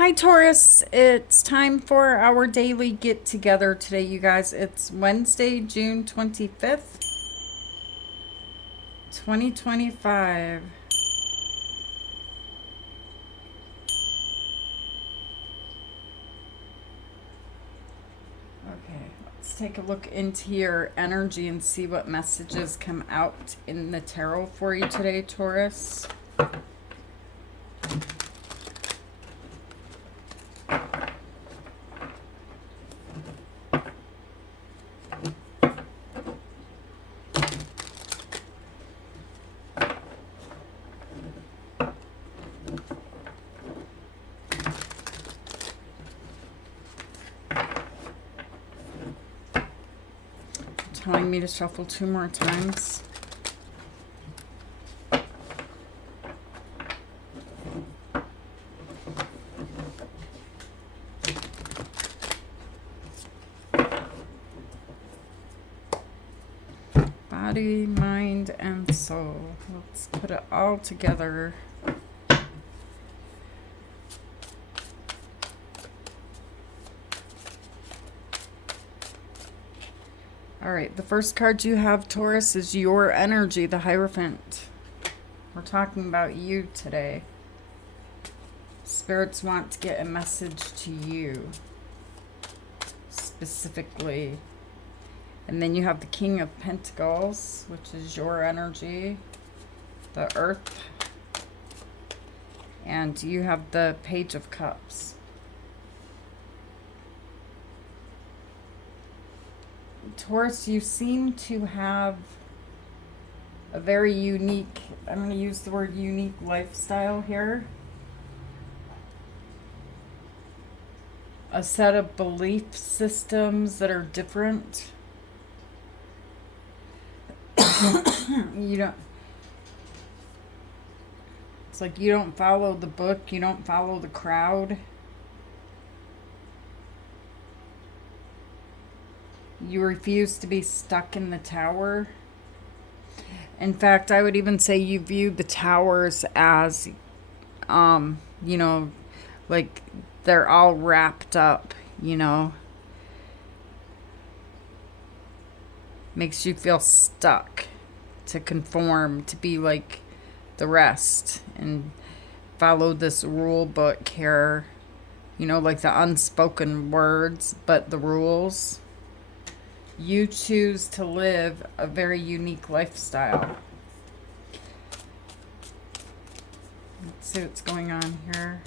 Hi, Taurus. It's time for our daily get together today, you guys. It's Wednesday, June 25th, 2025. Okay, let's take a look into your energy and see what messages come out in the tarot for you today, Taurus. Telling me to shuffle two more times. Body, mind, and soul. Let's put it all together. All right, the first card you have, Taurus, is your energy, the Hierophant. We're talking about you today. Spirits want to get a message to you specifically. And then you have the King of Pentacles, which is your energy, the Earth. And you have the Page of Cups. Taurus, you seem to have a very unique, I'm going to use the word unique lifestyle here. A set of belief systems that are different. You don't, it's like you don't follow the book, you don't follow the crowd. You refuse to be stuck in the tower. In fact, I would even say you view the towers as, like they're all wrapped up, Makes you feel stuck, to conform, to be like the rest and follow this rule book here, like the unspoken words, but the rules. You choose to live a very unique lifestyle. Let's see what's going on here.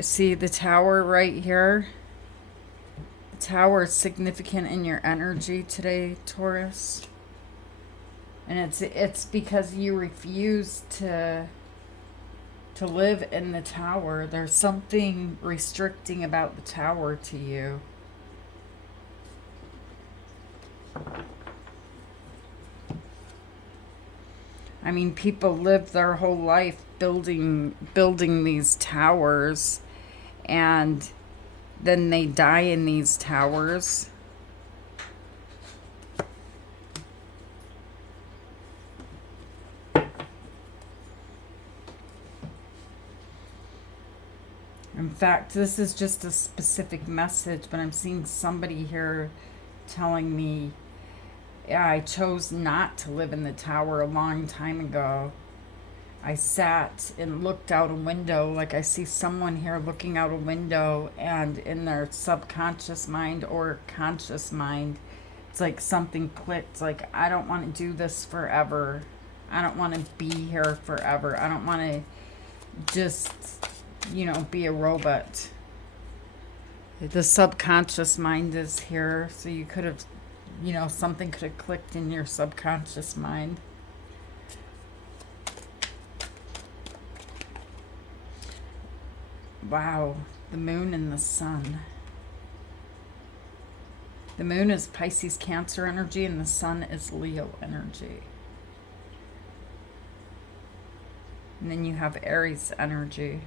See the tower right here? The tower is significant in your energy today, Taurus. And it's because you refuse to live in the tower. There's something restricting about the tower to you. I mean, people live their whole life building these towers, and then they die in these towers. In fact, this is just a specific message, but I'm seeing somebody here telling me, yeah, I chose not to live in the tower a long time ago. I sat and looked out a window, like I see someone here looking out a window, and in their subconscious mind or conscious mind, it's like something clicked, like, I don't want to do this forever. I don't want to be here forever. I don't want to just, be a robot. The subconscious mind is here, so you could have, something could have clicked in your subconscious mind. Wow, the moon and the sun. The moon is Pisces Cancer energy, and the sun is Leo energy. And then you have Aries energy.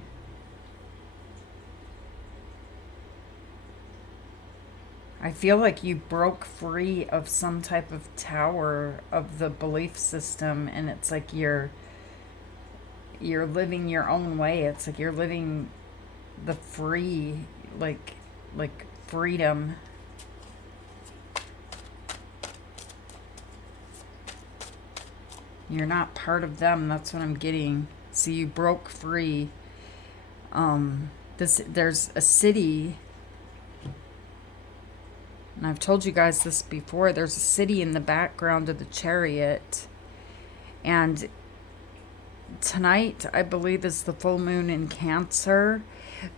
I feel like you broke free of some type of tower of the belief system, and it's like you're living your own way. It's like you're living the free, like freedom. You're not part of them. That's what I'm getting. See, you broke free. There's a city, and I've told you guys this before. There's a city in the background of the Chariot, and tonight I believe is the full moon in Cancer,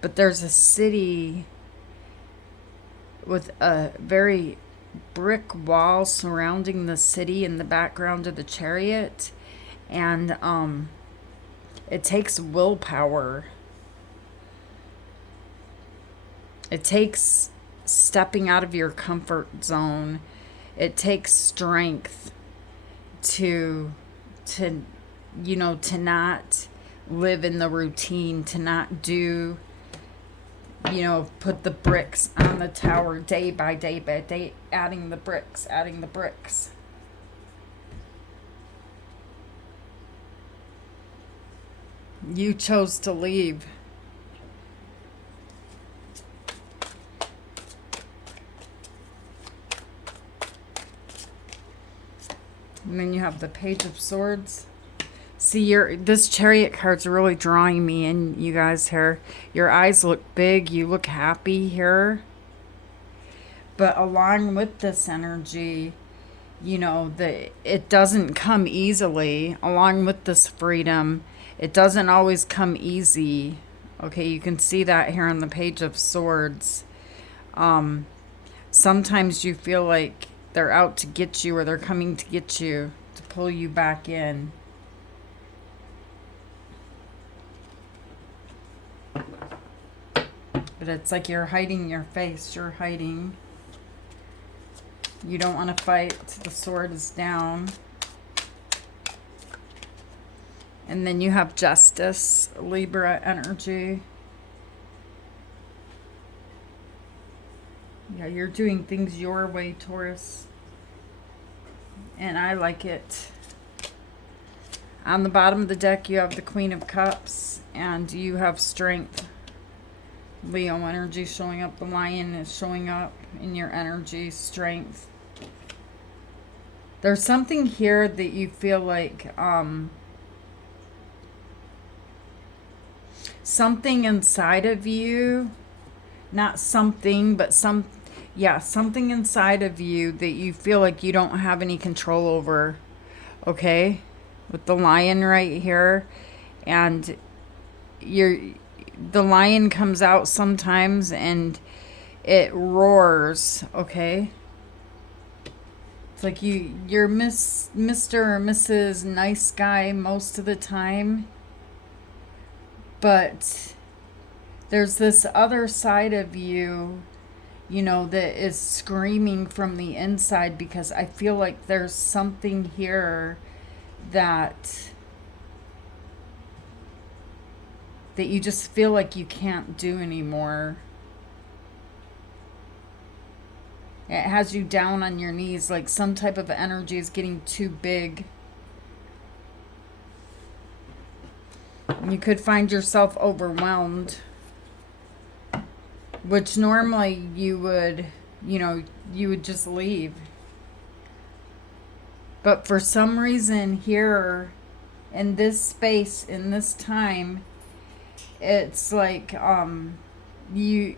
but there's a city with a very brick wall surrounding the city in the background of the Chariot, and it takes willpower. It takes stepping out of your comfort zone. It takes strength to to not live in the routine, to not do, put the bricks on the tower day by day, adding the bricks. You chose to leave. And then you have the Page of Swords. See, this Chariot card's really drawing me in, you guys, here. Your eyes look big. You look happy here. But along with this energy, it doesn't come easily. Along with this freedom, it doesn't always come easy. Okay, you can see that here on the Page of Swords. Sometimes you feel like they're out to get you, or they're coming to get you, to pull you back in. But it's like you're hiding your face. You're hiding. You don't want to fight. The sword is down. And then you have Justice, Libra energy. Yeah, you're doing things your way, Taurus. And I like it. On the bottom of the deck, you have the Queen of Cups. And you have Strength. Leo energy showing up. The Lion is showing up in your energy. Strength. There's something here that you feel like... something inside of you... Not something, but something inside of you that you feel like you don't have any control over. Okay? With the Lion right here. And the lion comes out sometimes and it roars. Okay? It's like you're Mr. or Mrs. Nice Guy most of the time. But there's this other side of you, that is screaming from the inside, because I feel like there's something here that you just feel like you can't do anymore. It has you down on your knees, like some type of energy is getting too big. You could find yourself overwhelmed. Which normally you would just leave. But for some reason here, in this space, in this time, it's like you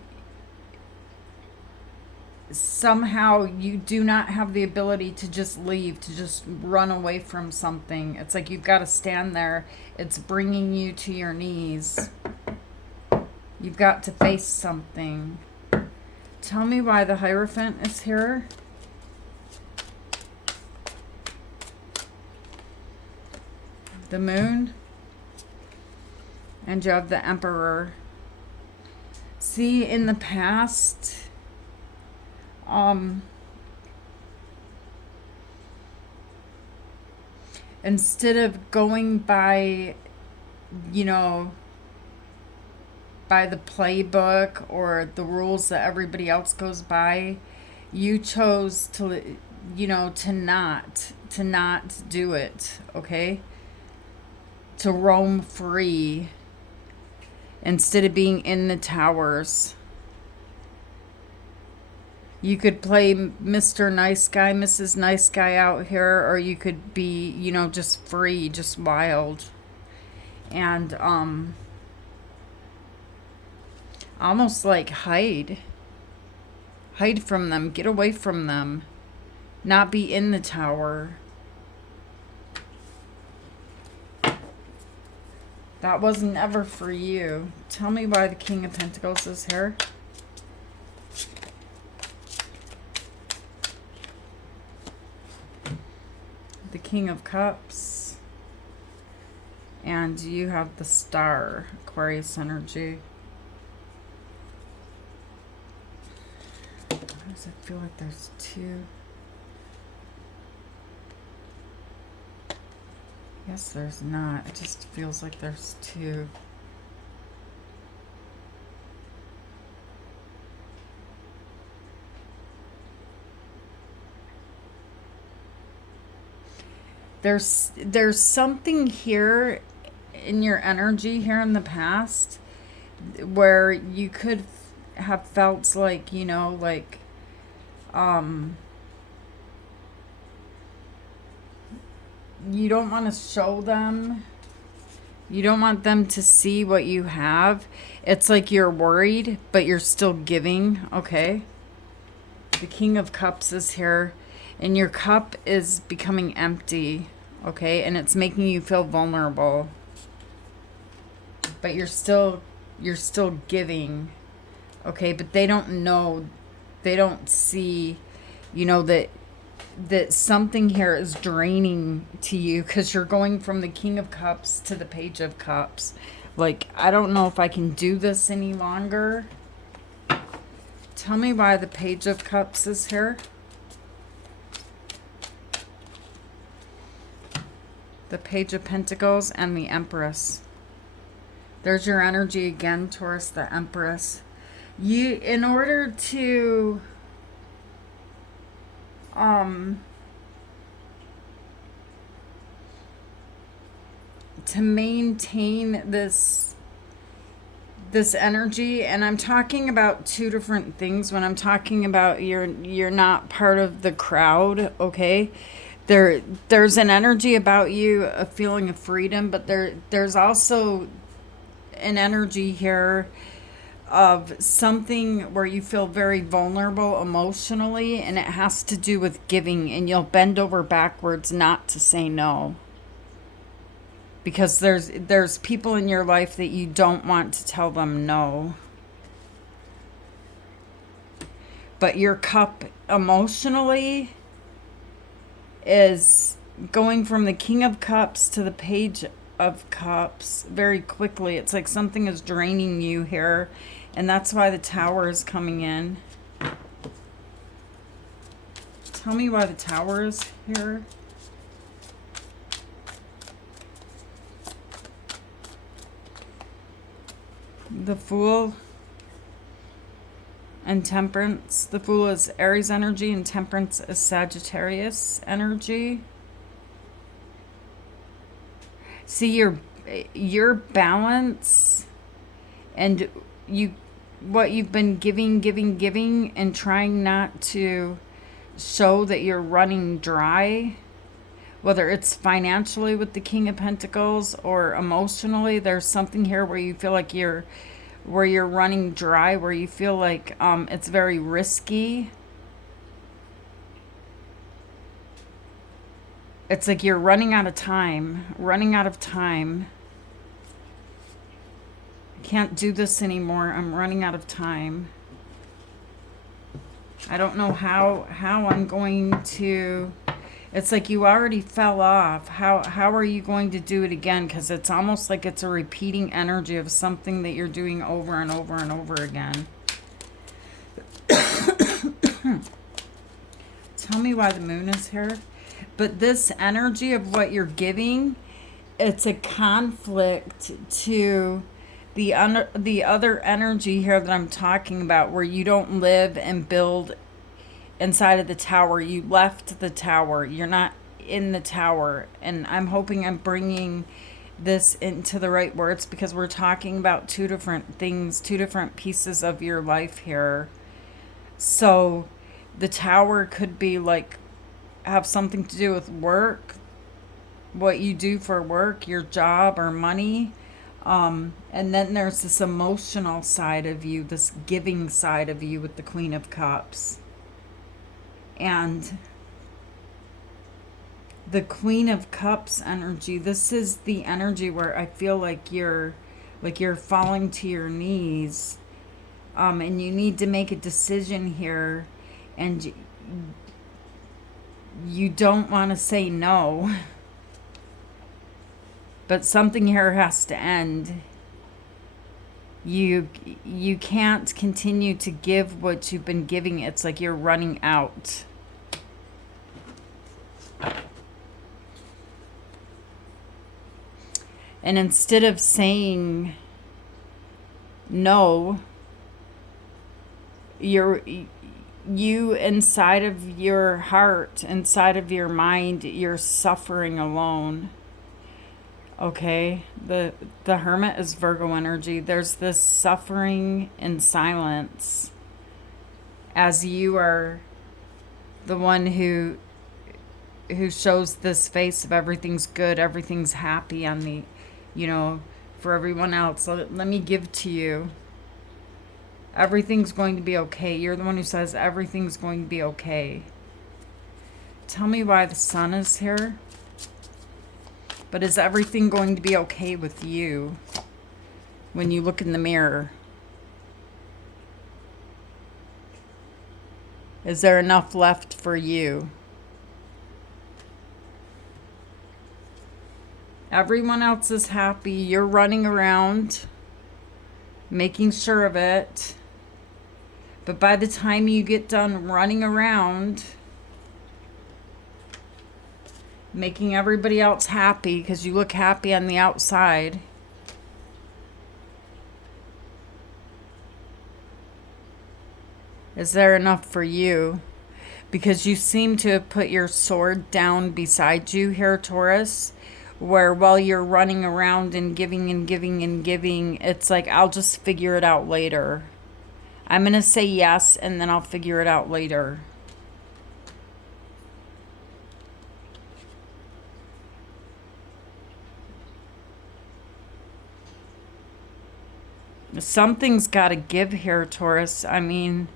somehow you do not have the ability to just leave, to just run away from something. It's like you've got to stand there. It's bringing you to your knees. You've got to face something. Tell me why the Hierophant is here. The Moon. And you have the Emperor. See, in the past, instead of going by, by the playbook or the rules that everybody else goes by, you chose to, to not do it, okay? To roam free. instead of being in the towers. You could play Mr. Nice Guy, Mrs. Nice Guy out here, or you could be, just free, just wild. And almost like hide from them, get away from them, not be in the tower. That wasn't ever for you. Tell me why the King of Pentacles is here. The King of Cups. And you have the Star, Aquarius energy. Why does it feel like there's two? Yes, there's not. It just feels like there's two. There's something here in your energy here in the past where you could have felt like, you don't want to show them. You don't want them to see what you have. It's like you're worried, but you're still giving, okay? The King of Cups is here, and your cup is becoming empty, okay? And it's making you feel vulnerable. But you're still giving, okay? But they don't know, they don't see, that something here is draining to you, because you're going from the King of Cups to the Page of Cups. Like, I don't know if I can do this any longer. Tell me why the Page of Cups is here. The Page of Pentacles and the Empress. There's your energy again, Taurus, the Empress. In order to maintain this energy, and I'm talking about two different things. When I'm talking about you're not part of the crowd, okay? There's an energy about you, a feeling of freedom, but there's also an energy here of something where you feel very vulnerable emotionally, and it has to do with giving, and you'll bend over backwards not to say no. Because there's people in your life that you don't want to tell them no. But your cup emotionally is going from the King of Cups to the Page of Cups very quickly. It's like something is draining you here, and that's why the Tower is coming in. Tell me why the Tower is here. The Fool and Temperance. The Fool is Aries energy and Temperance is Sagittarius energy. See your balance and what you've been giving and trying not to show that you're running dry, whether it's financially with the King of Pentacles or emotionally. There's something here where you feel like you're running dry, where you feel like it's very risky. It's like you're running out of time. I can't do this anymore. I'm running out of time. I don't know how I'm going to... It's like you already fell off. How are you going to do it again? Because it's almost like it's a repeating energy of something that you're doing over and over and over again. Tell me why the Moon is here. But this energy of what you're giving, it's a conflict to the other energy here that I'm talking about, where you don't live and build inside of the Tower. You left the Tower. You're not in the Tower. And I'm hoping I'm bringing this into the right words, because we're talking about two different things, two different pieces of your life here. So the Tower could be like, have something to do with work, what you do for work, your job or money. And then there's this emotional side of you, this giving side of you with the Queen of Cups. And the Queen of Cups energy, this is the energy where I feel like you're falling to your knees. And you need to make a decision here, and you don't want to say no. But something here has to end. You can't continue to give what you've been giving. It's like you're running out. And instead of saying no, you inside of your heart, inside of your mind, you're suffering alone. Okay, the Hermit is Virgo energy. There's this suffering in silence as you are the one who shows this face of everything's good, everything's happy on the, for everyone else. Let me give to you. Everything's going to be okay. You're the one who says everything's going to be okay. Tell me why the Sun is here. But is everything going to be okay with you when you look in the mirror? Is there enough left for you? Everyone else is happy. You're running around, making sure of it. But by the time you get done running around, making everybody else happy, because you look happy on the outside, is there enough for you? Because you seem to have put your sword down beside you here, Taurus, where while you're running around and giving and giving and giving, it's like, I'll just figure it out later. I'm going to say yes, and then I'll figure it out later. Something's got to give here, Taurus. I mean,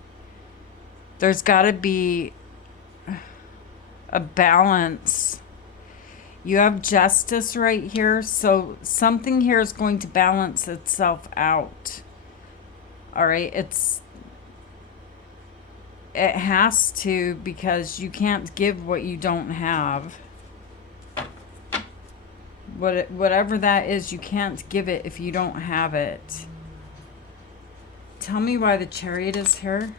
there's got to be a balance. You have Justice right here, so something here is going to balance itself out. All right, it has to, because you can't give what you don't have. Whatever that is, you can't give it if you don't have it. Tell me why the Chariot is here.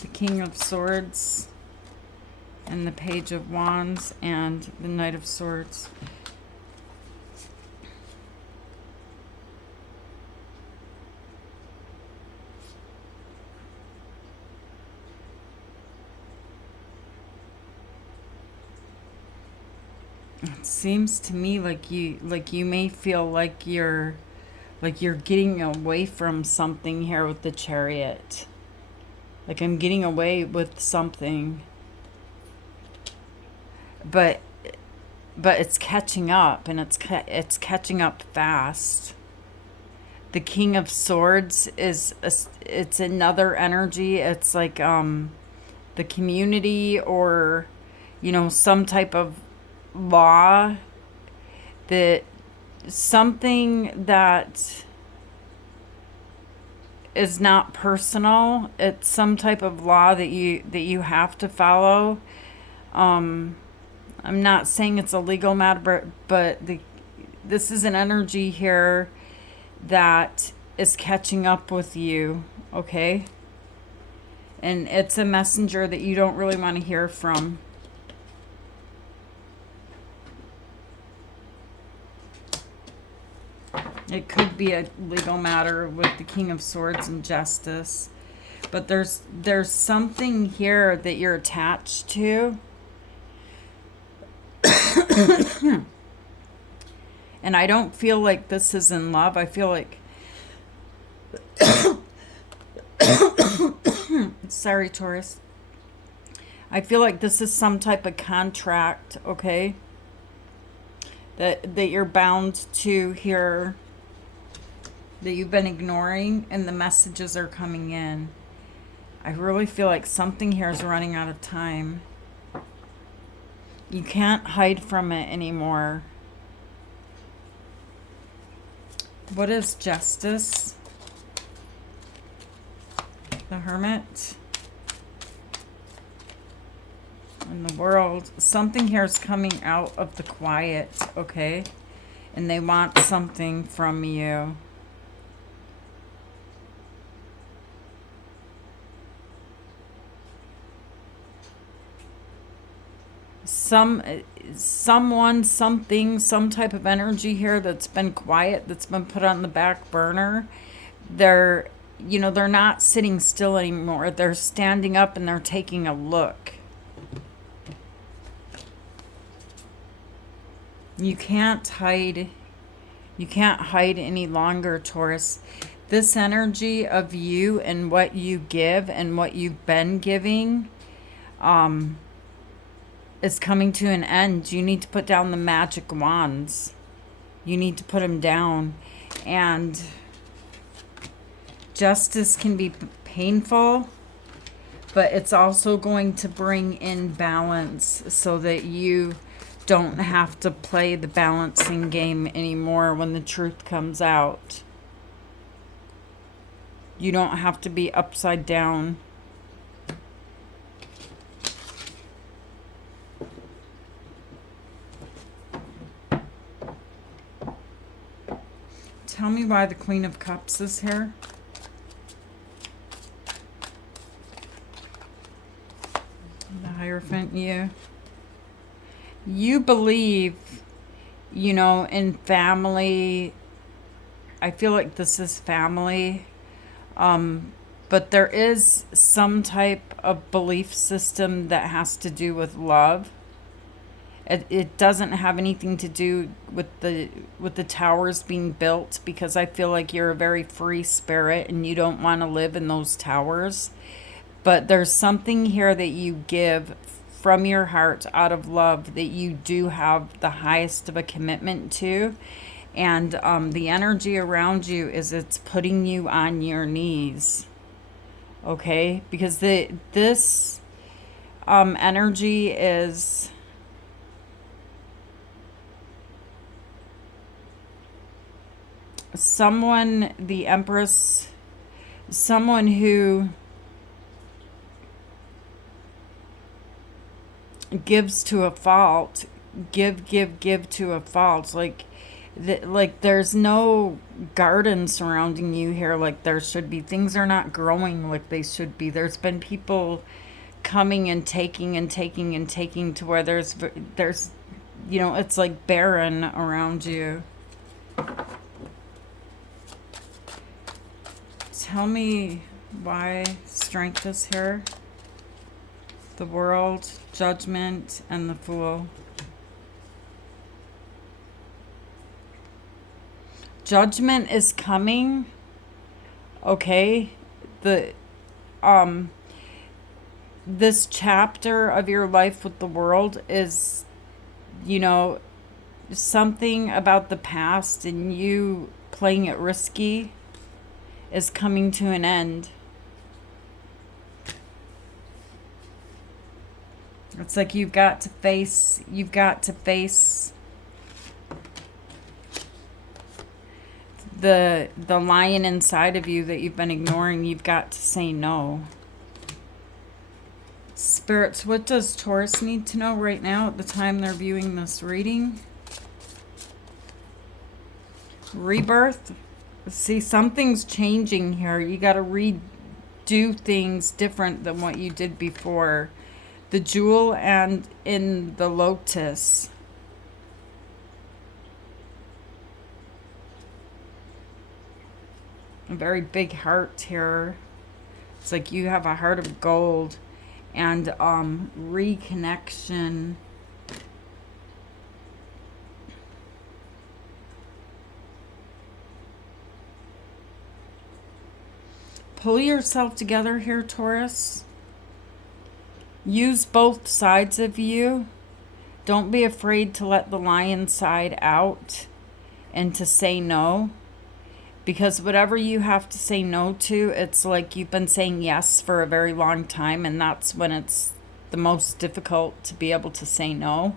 The King of Swords and the Page of Wands and the Knight of Swords. It seems to me like you may feel like you're getting away from something here with the Chariot. Like, I'm getting away with something. But it's catching up, and it's catching up fast. The King of Swords it's another energy. It's like the community, or some type of law, that something that is not personal. It's some type of law that you have to follow. I'm not saying it's a legal matter, but this is an energy here that is catching up with you, okay? And it's a messenger that you don't really want to hear from. It could be a legal matter with the King of Swords and Justice. But there's something here that you're attached to. And I don't feel like this is in love. I feel like, sorry, Taurus. I feel like this is some type of contract, okay? That you're bound to here, that you've been ignoring, and the messages are coming in. I really feel like something here is running out of time. You can't hide from it anymore. What is justice? The Hermit. In the World. Something here is coming out of the quiet, okay? And they want something from you. Someone, something, some type of energy here that's been quiet, that's been put on the back burner. They're, they're not sitting still anymore. They're standing up and they're taking a look. You can't hide. You can't hide any longer, Taurus. This energy of you and what you give and what you've been giving, is coming to an end. You need to put down the magic wands. You need to put them down. And justice can be painful, but it's also going to bring in balance so that you don't have to play the balancing game anymore when the truth comes out. You don't have to be upside down. Tell me why the Queen of Cups is here. The Hierophant, you believe, in family. I feel like this is family. But there is some type of belief system that has to do with love. It doesn't have anything to do with the towers being built, because I feel like you're a very free spirit and you don't want to live in those towers. But there's something here that you give from your heart out of love that you do have the highest of a commitment to. And the energy around you is it's putting you on your knees. Okay? Because this energy is... someone, the Empress, someone who gives to a fault, give to a fault. Like there's no garden surrounding you here like there should be. Things are not growing like they should be. There's been people coming and taking and taking and taking to where there's it's like barren around you. Tell me why Strength is here. The World, Judgment, and the Fool. Judgment is coming. Okay. This chapter of your life with the World is, something about the past and you playing it risky is coming to an end. It's like you've got to face the lion inside of you that you've been ignoring. You've got to say no. Spirits, what does Taurus need to know right now at the time they're viewing this reading? Rebirth. See, something's changing here. You got to redo things different than what you did before. The Jewel and in the Lotus. A very big heart here. It's like you have a heart of gold. And reconnection. Pull yourself together here, Taurus. Use both sides of you. Don't be afraid to let the lion side out and to say no. Because whatever you have to say no to, it's like you've been saying yes for a very long time, and that's when it's the most difficult to be able to say no.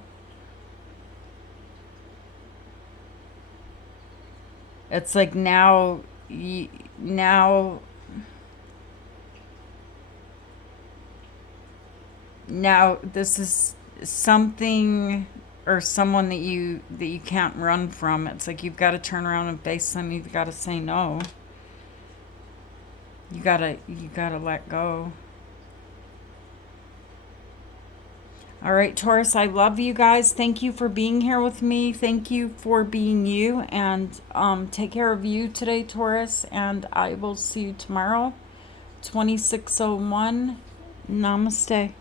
It's like now now this is something or someone that you can't run from. It's like you've got to turn around and face them. You've got to say no. You gotta let go. All right, Taurus, I love you guys. Thank you for being here with me. Thank you for being you. And take care of you today, Taurus. And I will see you tomorrow, 2601. Namaste.